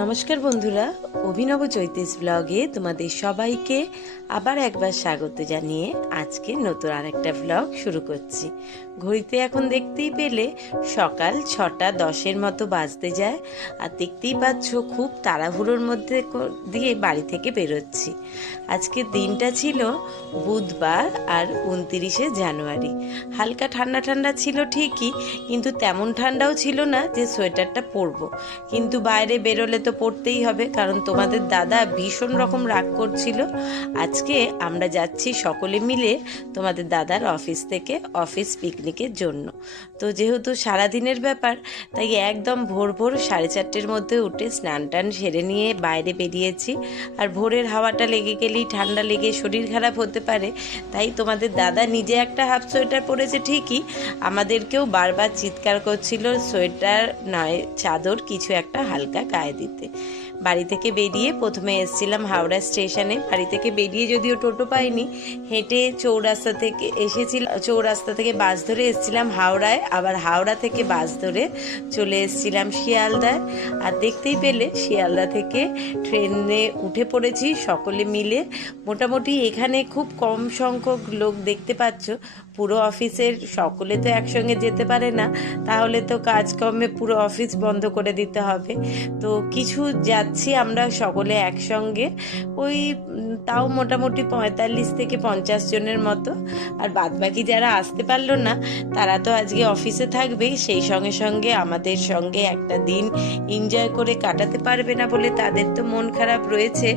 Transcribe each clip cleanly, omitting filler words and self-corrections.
নমস্কার বন্ধুরা, অভিনব চৈতেশ ব্লগে তোমাদের সবাইকে আবার একবার স্বাগত জানিয়ে আজকে নতুন আরেকটা ব্লগ শুরু করছি। ঘড়িতে এখন দেখতেই পেলে সকাল 6:10 মতো বাজতে যায়। আর দেখতেই পাচ্ছ খুব তাড়াহুড়োর মধ্যে দিয়ে বাড়ি থেকে বেরোচ্ছি। আজকের দিনটা ছিল বুধবার আর 29শে জানুয়ারি। হালকা ঠান্ডা ঠান্ডা ছিল ঠিকই, কিন্তু তেমন ঠান্ডাও ছিল না যে সোয়েটারটা পরবো, কিন্তু বাইরে বেরোলে তো পড়তেই হবে, কারণ তোমাদের দাদা ভীষণ রকম রাগ করছিল। আজকে আমরা যাচ্ছি সকলে মিলে তোমাদের দাদার অফিস থেকে অফিস পিকনিকের জন্য। তো যেহেতু সারাদিনের ব্যাপার, তাই একদম ভোর ভোর 4:30-এর মধ্যে উঠে স্নান টান সেরে নিয়ে বাইরে বেরিয়েছি। আর ভোরের হাওয়াটা লেগে গেলেই ঠান্ডা লেগে শরীর খারাপ হতে পারে, তাই তোমাদের দাদা নিজে একটা হাফ সোয়েটার পরেছে ঠিকই, আমাদেরকেও বারবার চিৎকার করছিল সোয়েটার নয় চাদর কিছু একটা হালকা গায়ে দিতে। বাড়ি থেকে বেরিয়ে প্রথমে এসেছিলাম হাওড়া স্টেশনে। বাড়ি থেকে বেরিয়ে যদিও টোটো পাইনি, হেঁটে চৌরাস্তা থেকে এসেছিলাম, চৌরাস্তা থেকে বাস ধরে এসেছিলাম হাওড়ায়, আবার হাওড়া থেকে বাস ধরে চলে এসেছিলাম শিয়ালদায়। আর দেখতেই পেলে শিয়ালদা থেকে ট্রেনে উঠে পড়েছি সকলে মিলে। মোটামুটি এখানে খুব কম সংখ্যক লোক দেখতে পাচ্ছ, পুরো অফিসের সকলে তো একসঙ্গে যেতে পারে না, তাহলে তো কাজকর্মে পুরো অফিস বন্ধ করে দিতে হবে। তো কিছু যাচ্ছি আমরা সকলে একসঙ্গে, ওই তাও মোটামুটি 45 থেকে 50 জনের মতো। আর বাদবাকি যারা আসতে পারলো না তারা তো আজকে অফিসে থাকবেই, সেই সঙ্গে সঙ্গে আমাদের সঙ্গে একটা দিন এনজয় করে কাটাতে পারবে না বলে তাদের তো মন খারাপ রয়েছে,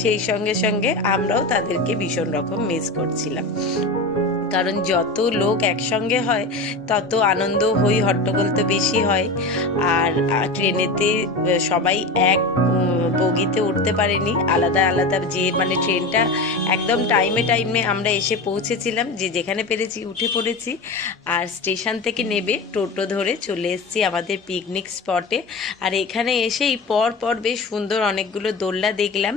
সেই সঙ্গে সঙ্গে আমরাও তাদেরকে ভীষণ রকম মিস করছিলাম। কারণ যত লোক একসঙ্গে হয় তত আনন্দ হই হট্টগোল তো বেশি হয়। আর ট্রেনেতে সবাই এক বগিতে উঠতে পারেনি, আলাদা আলাদা, যে মানে ট্রেনটা একদম টাইমে আমরা এসে পৌঁছেছিলাম, যে যেখানে পেরেছি উঠে পড়েছি। আর স্টেশন থেকে নেবে টোটো ধরে চলে এসেছি আমাদের পিকনিক স্পটে। আর এখানে এসেই পর বেশ সুন্দর অনেকগুলো দোলনা দেখলাম।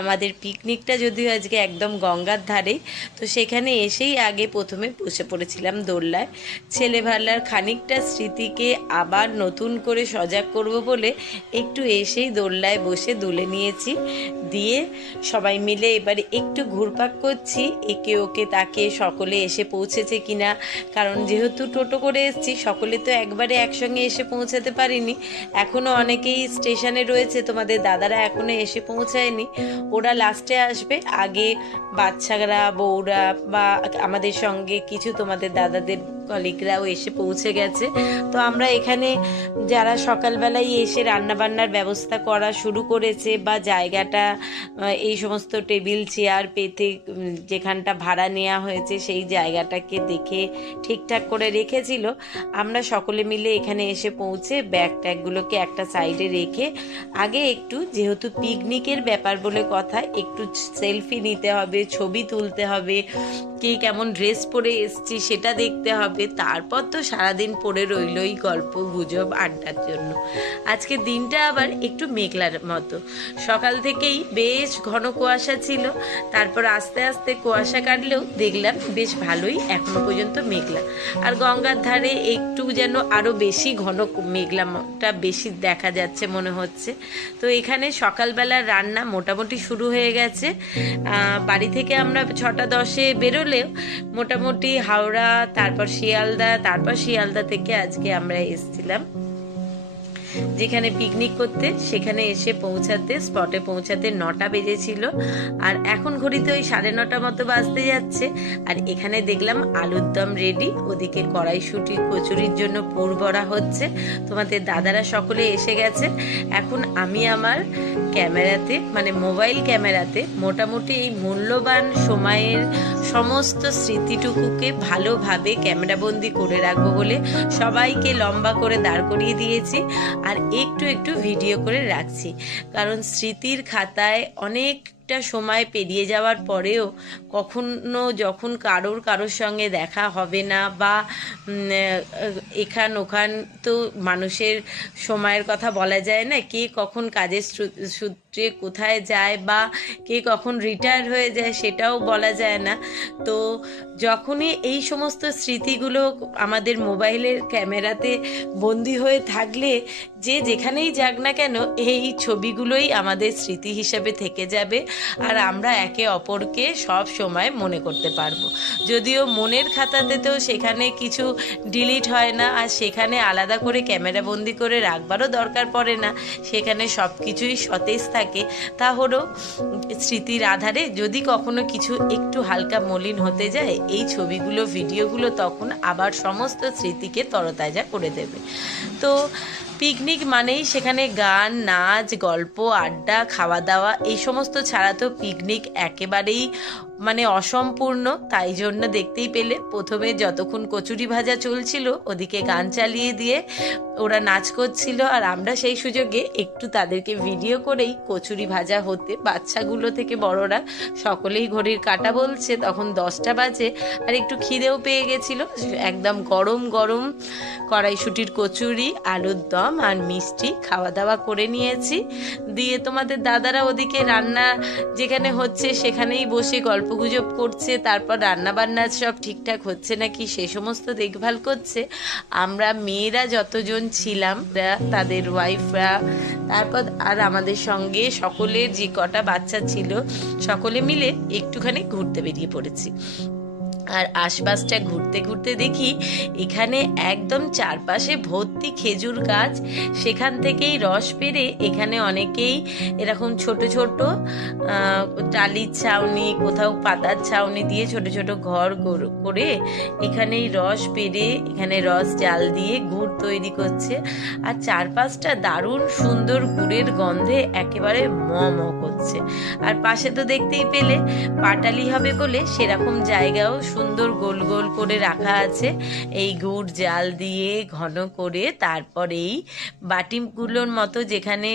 আমাদের পিকনিকটা যদিও আজকে একদম গঙ্গার ধারে, তো সেখানে এসেই আগে প্রথমে বসে পড়েছিলাম দোলনায়। ছেলেবেলার খানিকটা স্মৃতিকে আবার নতুন করে সজাগ করব বলে একটু এসেই দোলনায় বসে দুলে নিয়েছি। দিয়ে সবাই মিলে এবারে একটু ঘুরপাক করছি একে ওকে তাকে, সকলে এসে পৌঁছেছে কিনা, কারণ যেহেতু টোটো করে এসেছি সকলে তো একবারে একসঙ্গে এসে পৌঁছাতে পারিনি। এখনও অনেকেই স্টেশনে রয়েছে, তোমাদের দাদারা এখনো এসে পৌঁছায়নি, ওরা লাস্টে আসবে। আগে বাচ্চারা, বউরা বা আমাদের সঙ্গে কিছু তোমাদের দাদাদের কলিগরাও এসে পৌঁছে গেছে। তো আমরা এখানে যারা সকালবেলায় এসে রান্নাবান্নার ব্যবস্থা করা শুরু করেছে, বা জায়গাটা এই সমস্ত টেবিল চেয়ার পেতে যেখানটা ভাড়া নেওয়া হয়েছে সেই জায়গাটাকে দেখে ঠিকঠাক করে রেখেছিল, আমরা সকলে মিলে এখানে এসে পৌঁছে ব্যাগ ট্যাগগুলোকে একটা সাইডে রেখে আগে একটু, যেহেতু পিকনিকের ব্যাপার বলে কথা, একটু সেলফি নিতে হবে, ছবি তুলতে হবে, কে কেমন ড্রেস পরে এসছি সেটা দেখতে হবে। তারপর তো সারাদিন পড়ে রইলই গল্প গুজব আড্ডার জন্য। আজকে দিনটা আবার একটু মেঘলার মতো, সকাল থেকেই বেশ ঘন কুয়াশা ছিল, তারপর আস্তে আস্তে কুয়াশা কাটলেও দেখলাম বেশ ভালোই এখনো পর্যন্ত মেঘলা। আর গঙ্গার ধারে একটু যেন আরো বেশি ঘন মেঘলাটা বেশি দেখা যাচ্ছে মনে হচ্ছে। তো এখানে সকালবেলার রান্না মোটামুটি শুরু হয়ে গেছে। বাড়ি থেকে আমরা 6:10 বেরোলেও মোটামুটি হাওড়া, তারপর শিয়ালদা, তারপর শিয়ালদা থেকে আজকে আমরা এসেছিলাম যেখানে পিকনিক করতে, সেখানে এসে স্পটে পৌঁছাতে 9টা বেজেছিল। আর এখন ঘড়িতে ওই 9:30 মতো বাজতে যাচ্ছে। আর এখানে দেখলাম আলুর দম রেডি, ওদিকে কড়াইশুঁটি কচুরির জন্য পুর ভরা হচ্ছে। তোমাদের দাদারা সকলে এসে গেছে। এখন আমি আমার ক্যামেরাতে, মানে মোবাইল ক্যামেরাতে, মোটামুটি এই মূল্যবান সময়ের সমস্ত স্মৃতিটুকুকে ভালোভাবে ক্যামেরাবন্দি করে রাখবো বলে সবাইকে লম্বা করে দাঁড় করিয়ে দিয়েছি আর একটু একটু ভিডিও করে রাখছি। কারণ স্মৃতির খাতায় অনেক অনেকটা সময় পেরিয়ে যাওয়ার পরেও কখনো যখন কারোর সঙ্গে দেখা হবে না বা এখান ওখান তো মানুষের সময়ের কথা বলা যায় না, কে কখন কাজের সূত্রে কোথায় যায় বা কে কখন রিটায়ার হয়ে যায় সেটাও বলা যায় না। তো যখনই এই সমস্ত স্মৃতিগুলো আমাদের মোবাইলের ক্যামেরাতে বন্দি হয়ে থাকলে যে যেখানেই যাক না কেন এই ছবিগুলোই আমাদের স্মৃতি হিসেবে থেকে যাবে, আর আমরা একে অপরকে সব সময় মনে করতে পারবো। যদিও মনের খাতাতে তো সেখানে কিছু ডিলিট হয় না, আর সেখানে আলাদা করে ক্যামেরা বন্দি করে রাখবারও দরকার পড়ে না, সেখানে সব কিছুই সতেজ থাকে। তা হলো স্মৃতির আধারে যদি কখনো কিছু একটু হালকা মলিন হতে যায়, এই ছবিগুলো ভিডিওগুলো তখন আবার সমস্ত স্মৃতিকে তরতাজা করে দেবে। তো পিকনিক মানেই সেখানে গান, নাচ, গল্প, আড্ডা, খাওয়া দাওয়া, এই সমস্ত ছাড়া তো পিকনিক একেবারেই মানে অসম্পূর্ণ। তাই জন্য দেখতেই পেলে প্রথমে যতক্ষণ কচুরি ভাজা চলছিল ওদিকে গান চালিয়ে দিয়ে ওরা নাচ করছিল, আর আমরা সেই সুযোগে একটু তাদেরকে ভিডিও করেই কচুরি ভাজা হতে বাচ্চাগুলো থেকে বড়রা সকলেই ঘড়ির কাঁটা বলছে তখন 10টা বাজে, আর একটু খিদেও পেয়ে গেছিল। একদম গরম গরম কড়াইশুটির কচুরি, আলুর দম আর মিষ্টি খাওয়া দাওয়া করে নিয়েছি। দিয়ে তোমাদের দাদারা ওদিকে রান্না যেখানে হচ্ছে সেখানেই বসে গল্পগুজব করছে, তারপর রান্না বান্না সব ঠিকঠাক হচ্ছে নাকি সে সমস্ত দেখভাল করছে। আমরা মেয়েরা যতজন ছিলাম তাদের ওয়াইফরা, তারপর আর আমাদের সঙ্গে সকলের যে কটা বাচ্চা ছিল সকলে মিলে একটুখানি ঘুরতে বেরিয়ে পড়েছি। আর আশপাশটা ঘুরতে ঘুরতে দেখি এখানে একদম চারপাশে ভর্তি খেজুর গাছ, সেখান থেকেই রস পেরে এখানে অনেকেই এরকম ছোট ছোট টালির ছাউনি, কোথাও পাতার ছাউনি দিয়ে ছোট ছোট ঘর করে এখানেই রস পেরে এখানে রস জাল দিয়ে গুড় তৈরি করছে। আর চারপাশটা দারুণ সুন্দর গুড়ের গন্ধে একেবারে ম করছে। আর পাশে তো দেখতেই পেলে পাটালি হবে বলে সেরকম জায়গাও সুন্দর গোল গোল করে রাখা আছে, এই গুড় জাল দিয়ে ঘন করে তারপর এই বাটিগুলোর মতো যেখানে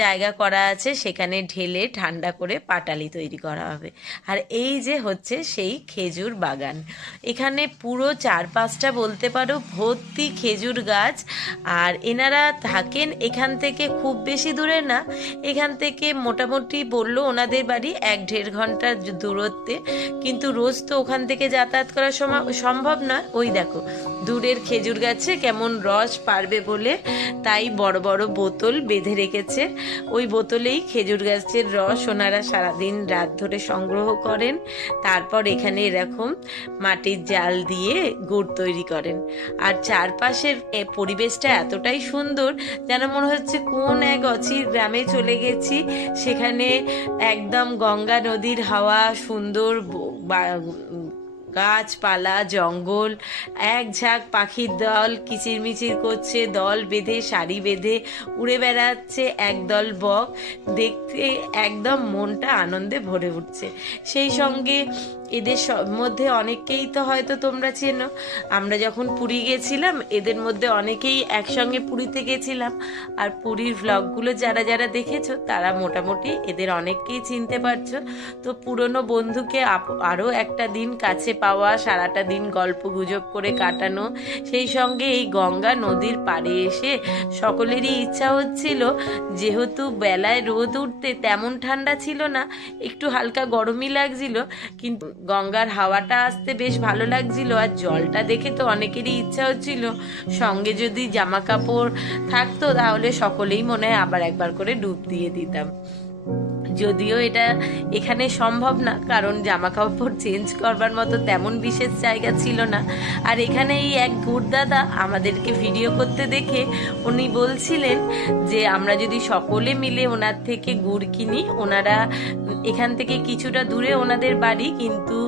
জায়গা করা আছে সেখানে ঢেলে ঠান্ডা করে পাটালি তৈরি করা হবে। আর এই যে হচ্ছে সেই খেজুর বাগান, এখানে পুরো চারপাশটা বলতে পারো ভর্তি খেজুর গাছ। আর এনারা থাকেন এখান থেকে খুব বেশি দূরে না, এখান থেকে মোটামুটি বললো ওনাদের বাড়ি 1-1.5 ঘন্টার দূরত্বে, কিন্তু রোজ তো ওখান থেকে যাতায়াত করা সম্ভব না। ওই দেখো দূরের খেজুর গাছে কেমন রস পারবে বলে তাই বড় বড় বোতল বেঁধে রেখেছে, ওই বোতলেই খেজুর গাছের রস ওনারা সারাদিন রাত ধরে সংগ্রহ করেন, তারপর এখানে এরকম মাটির জাল দিয়ে গুড় তৈরি করেন। আর চারপাশের পরিবেশটা এতটাই সুন্দর যেন মনে হচ্ছে কোন এক অচির গ্রামে চলে গেছি। সেখানে একদম গঙ্গা নদীর হাওয়া, সুন্দর গাছপালা, জঙ্গল, এক ঝাঁক পাখির দল কিচিরমিচির করছে, দল বেঁধে সারি বেঁধে উড়ে বেড়াচ্ছে একদল বক, দেখতে একদম মনটা আনন্দে ভরে উঠছে। সেই সঙ্গে এদের মধ্যে অনেককেই তো হয়তো তোমরা চেনো, আমরা যখন পুরী গেছিলাম এদের মধ্যে অনেকেই একসঙ্গে পুরীতে গেছিলাম, আর পুরীর ভ্লগগুলো যারা যারা দেখেছো তারা মোটামুটি এদের অনেককেই চিনতে পারছো। তো পুরনো বন্ধুকে আরও একটা দিন কাছে পাওয়া, সারাটা দিন গল্প গুজব করে কাটানো, সেই সঙ্গে এই গঙ্গা নদীর পাড়ে এসে সকলেরই ইচ্ছা হচ্ছিল, যেহেতু বেলায় রোদ উঠতে তেমন ঠান্ডা ছিল না, একটু হালকা গরমই লাগছিল, কিন্তু গঙ্গার হাওয়াটা আসতে বেশ ভালো লাগছিল। আর জলটা দেখে তো অনেকেরই ইচ্ছা হচ্ছিল সঙ্গে যদি জামা কাপড় থাকতো তাহলে সকলেই মনে হয় আবার একবার করে ডুব দিয়ে দিতাম। যদিও এটা এখানে সম্ভব না, কারণ জামা কাপড় চেঞ্জ করবার মতো তেমন বিশেষ জায়গা ছিল না। আর এখানে এই এক গুড়দাদা আমাদেরকে ভিডিও করতে দেখে উনি বলছিলেন যে আমরা যদি সকলে মিলে ওনার থেকে গুড় কিনি, ওনারা এখান থেকে কিছুটা দূরে ওনাদের বাড়ি, কিন্তু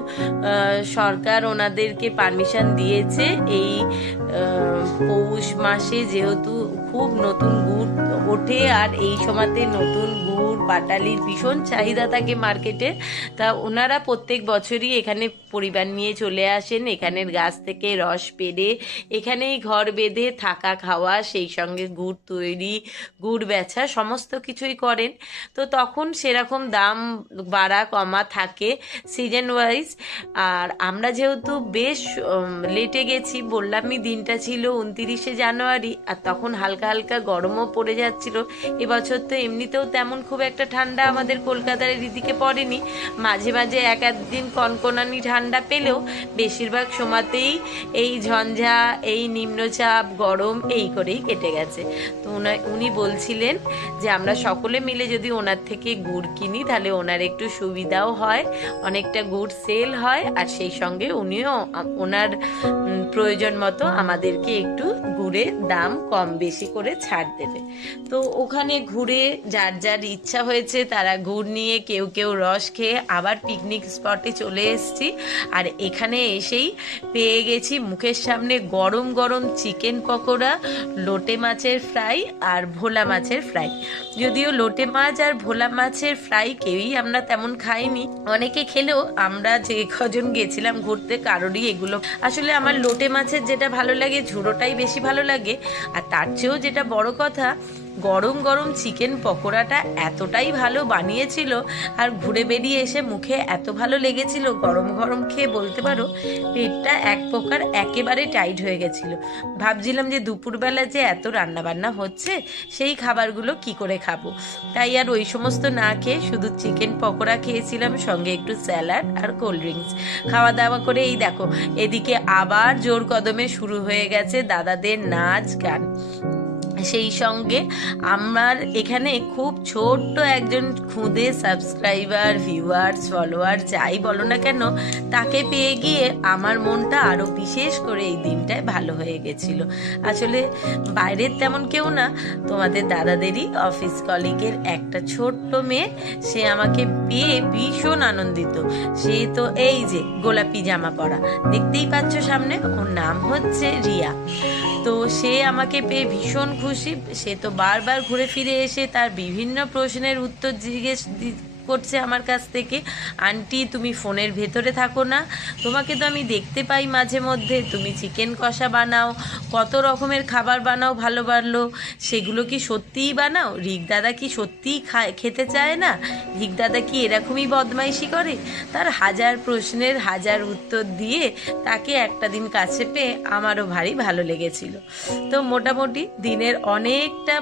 সরকার ওনাদেরকে পারমিশন দিয়েছে এই পৌষ মাসে যেহেতু খুব নতুন গুড় ওঠে, আর এই সময়তে নতুন গুড় বাটালির ভীষণ চাহিদা থাকে মার্কেটে। তা ওনারা প্রত্যেক বছরই এখানে পরিবার নিয়ে চলে আসেন, এখানের গাছ থেকে রস পেড়ে এখানেই ঘর বেঁধে থাকা খাওয়া, সেই সঙ্গে গুড় তৈরি, গুড় বেচা সমস্ত কিছুই করেন। তো তখন সেরকম দাম বাড়া কমা থাকে সিজন ওয়াইজ। আর আমরা যেহেতু বেশ লেটে গেছি, বললামই দিনটা ছিল 29শে জানুয়ারি, আর তখন হালকা হালকা গরমও পড়ে যাচ্ছিল। এবছর তো এমনিতেও তেমন খুব একটা ঠান্ডা আমাদের কলকাতার এদিকে পড়েনি, মাঝে মাঝে এক দিন কনকনানি ঠান্ডা পেলেও বেশিরভাগ সময়তেই এই ঝঞ্ঝা, এই নিম্নচাপ, গরম এই করেই কেটে গেছে। তো উনি বলছিলেন যে আমরা সকলে মিলে যদি ওনার থেকে গুড় কিনি তাহলে ওনার একটু সুবিধাও হয়, অনেকটা গুড় সেল হয়, আর সেই সঙ্গে উনিও ওনার প্রয়োজন মতো আমাদেরকে একটু গুড়ের দাম কম বেশি করে ছাড় দেবে। তো ওখানে ঘুরে যার যার ইচ্ছা হয়েছে তারা গুড় নিয়ে কেউ কেউ রস খেয়ে আবার পিকনিক স্পটে চলে এসেছি। আর এখানে এসেই পেয়ে গেছি মুখের সামনে গরম গরম চিকেন পকোড়া, লোটে মাছের ফ্রাই আর ভোলা মাছের ফ্রাই। যদিও লোটে মাছ আর ভোলা মাছের ফ্রাই কেউই আমরা তেমন খাইনি, অনেকে খেলেও আমরা যে কজন গেছিলাম ঘুরতে কারোরই এগুলো। আসলে আমার লোটে মাছের যেটা ভালো লাগে ঝুড়োটাই বেশি ভালো লাগে, আর তার চেয়েও যেটা বড় কথা, গরম গরম চিকেন পকোড়াটা এতটাই ভালো বানিয়েছিল, আর ঘুরে বেরিয়ে এসে মুখে এত ভালো লেগেছিল, গরম গরম খেয়ে বলতে পারো পেটটা এক প্রকার একেবারে টাইট হয়ে গেছিল। ভাবছিলাম যে দুপুরবেলা যে এত রান্না বান্না হচ্ছে সেই খাবারগুলো কি করে খাবো, তাই আর ওই সমস্ত না খেয়ে শুধু চিকেন পকোড়া খেয়েছিলাম, সঙ্গে একটু স্যালাড আর কোল্ড ড্রিঙ্কস। খাওয়া দাওয়া করে এই দেখো এদিকে আবার জোর কদমে শুরু হয়ে গেছে দাদাদের নাচ গান। সেই সঙ্গে আমার এখানে খুব ছোট্ট একজন খুদে সাবস্ক্রাইবার, ভিউয়ার্স, ফলোয়ার যাই বলো না কেন, তাকে পেয়ে গিয়ে আমার মনটা আরও বিশেষ করে এই দিনটায় ভালো হয়ে গেছিল। আসলে বাইরের তেমন কেউ না, তোমাদের দাদাদেরই অফিস কলিগের একটা ছোট্ট মেয়ে, সে আমাকে পেয়ে ভীষণ আনন্দিত। সে তো এই যে গোলাপি জামা পরা দেখতেই পাচ্ছ সামনে, ওর নাম হচ্ছে রিয়া। তো সে আমাকে পেয়ে ভীষণ খুশি। সে তো বারবার ঘুরে ফিরে এসে তার বিভিন্ন প্রশ্নের উত্তর জিজ্ঞেস করছে আমার কাছ থেকে, আন্টি তুমি ফোনের ভেতরে থাকো না, তোমাকে তো আমি দেখতে পাই মাঝে মধ্যে, তুমি চিকেন কষা বানাও, কত রকমের খাবার বানাও ভালো ভালো, সেগুলো কি সত্যিই বানাও? রিক দাদা কি সত্যিই খেতে চায় না? রিক দাদা কি এরকমই বদমাইশি করে? তার হাজার প্রশ্নের হাজার উত্তর দিয়ে তাকে একটা দিন কাছে পেয়ে আমারও ভারী ভালো লেগেছিল। তো মোটামুটি দিনের অনেকটা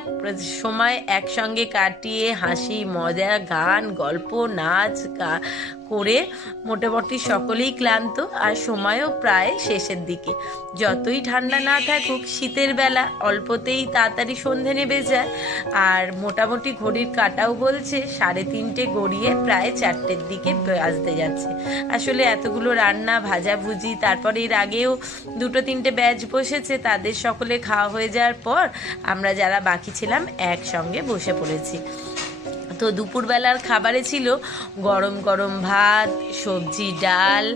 সময় একসঙ্গে কাটিয়ে হাসি মজা গান গল্প নাচ করে মোটামুটি সকলেই ক্লান্ত, আর সময়ও প্রায় শেষের দিকে। যতই ঠান্ডা না থাকুক শীতের বেলা অল্পতেই তাড়াতাড়ি সন্ধে নেমে যায়, আর মোটামুটি ঘড়ির কাঁটাও বলছে 3:30 গড়িয়ে প্রায় 4টের দিকে বাজতে যাচ্ছে। আসলে এতগুলো রান্না ভাজাভুজি, তারপরে এর আগেও 2-3টে ব্যাচ বসেছে, তাদের সকলে খাওয়া হয়ে যাওয়ার পর আমরা যারা বাকি ছিলাম একসঙ্গে বসে পড়েছি। তো দুপুরবেলার খাবারে ছিল গরম গরম ভাত, সবজি, ডাল,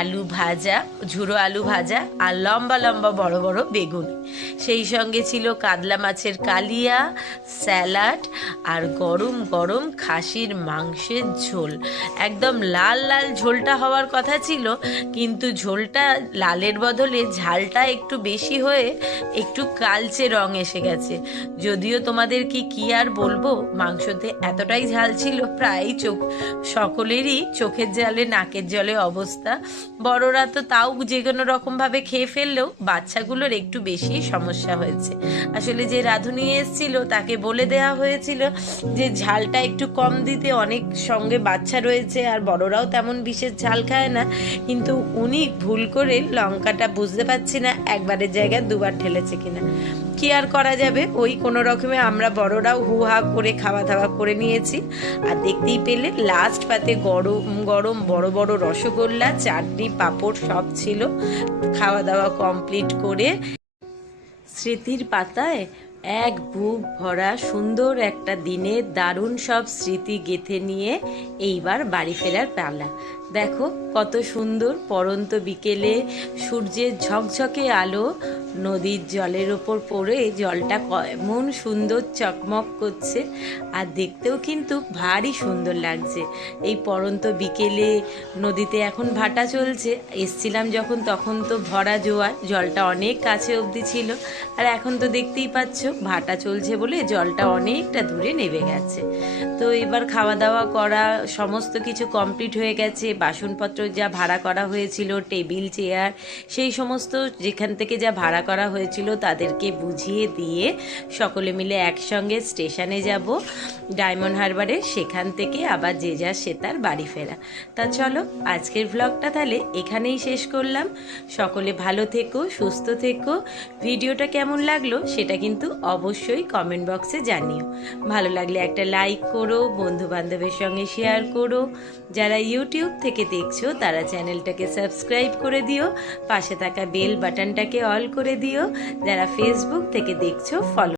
আলু ভাজা, ঝুড়ো আলু ভাজা, আর লম্বা লম্বা বড় বড় বেগুন। সেই সঙ্গে ছিল কাতলা মাছের কালিয়া, স্যালাড, আর গরম গরম খাসির মাংসের ঝোল। একদম লাল লাল ঝোলটা হওয়ার কথা ছিল, কিন্তু ঝোলটা লালের বদলে ঝালটা একটু বেশি হয়ে একটু কালচে রং এসে গেছে। যদিও তোমাদের কি আর বলবো, মাংসতে এতটাই ঝাল ছিল প্রায় সকলেরই চোখের জলে নাকের জলে অবস্থা। বড়রা তো তাও যে কোনো রকমভাবে খেয়ে ফেললেও বাচ্চাগুলোর একটু বেশি সমস্যা হয়েছে। আসলে যে রাঁধুনি এসেছিল তাকে বলে দেওয়া হয়েছিল যে ঝালটা একটু কম দিতে, অনেক সঙ্গে বাচ্চা রয়েছে আর বড়রাও তেমন বিশেষ ঝাল খায় না, কিন্তু উনি ভুল করে লঙ্কাটা বুঝতে পারছি না একবারের জায়গায় দুবার ঠেলেছে কিনা। কি আর করা যাবে, ওই কোনো রকমে আমরা বড়রাও হু হা করে খাওয়া দাওয়া করে নিয়েছি। আর দেখতেই পেলে লাস্ট পাতে গরম গরম বড় বড় রসগোল্লা, চাটনি, পাঁপড় সব ছিল। খাওয়া দাওয়া কমপ্লিট করে স্মৃতির পাতায় এক বুক ভরা সুন্দর একটা দিনে দারুণ সব স্মৃতি গেঁথে নিয়ে এইবার বাড়ি ফেরার পালা। দেখো কত সুন্দর পড়ন্ত বিকেলে সূর্যের ঝকঝকে আলো নদীর জলের ওপর পড়ে জলটা এমন সুন্দর চকমক করছে, আর দেখতেও কিন্তু ভারী সুন্দর লাগছে। এই পড়ন্ত বিকেলে নদীতে এখন ভাটা চলছে, এসছিলাম যখন তখন তো ভরা জোয়ার, জলটা অনেক কাছে অবধি ছিল, আর এখন তো দেখতেই পাচ্ছ ভাটা চলছে বলে জলটা অনেকটা দূরে নেমে গেছে। তো এবার খাওয়া দাওয়া করা সমস্ত কিছু কমপ্লিট হয়ে গেছে। বাসনপত্র যা ভাড়া করা হয়েছিল, টেবিল চেয়ার, সেই সমস্ত যেখান থেকে যা ভাড়া করা হয়েছিল তাদেরকে বুঝিয়ে দিয়ে সকলে মিলে একসঙ্গে স্টেশনে যাব ডায়মন্ড হারবারে, সেখান থেকে আবার যে যার সে তার বাড়ি ফেরা। তা চলো আজকের ব্লগটা তাহলে এখানেই শেষ করলাম। সকলে ভালো থেকো, সুস্থ থেকো। ভিডিওটা কেমন লাগলো সেটা কিন্তু অবশ্যই কমেন্ট বক্সে জানিও। ভালো লাগলে একটা লাইক করো, বন্ধু বান্ধবের সঙ্গে শেয়ার করো। যারা ইউটিউব থেকে দেখছো তারা চ্যানেলটাকে সাবস্ক্রাইব করে দিও, পাশে থাকা বেল বাটনটাকে অল করে দিও। যারা ফেসবুক থেকে দেখছো ফলো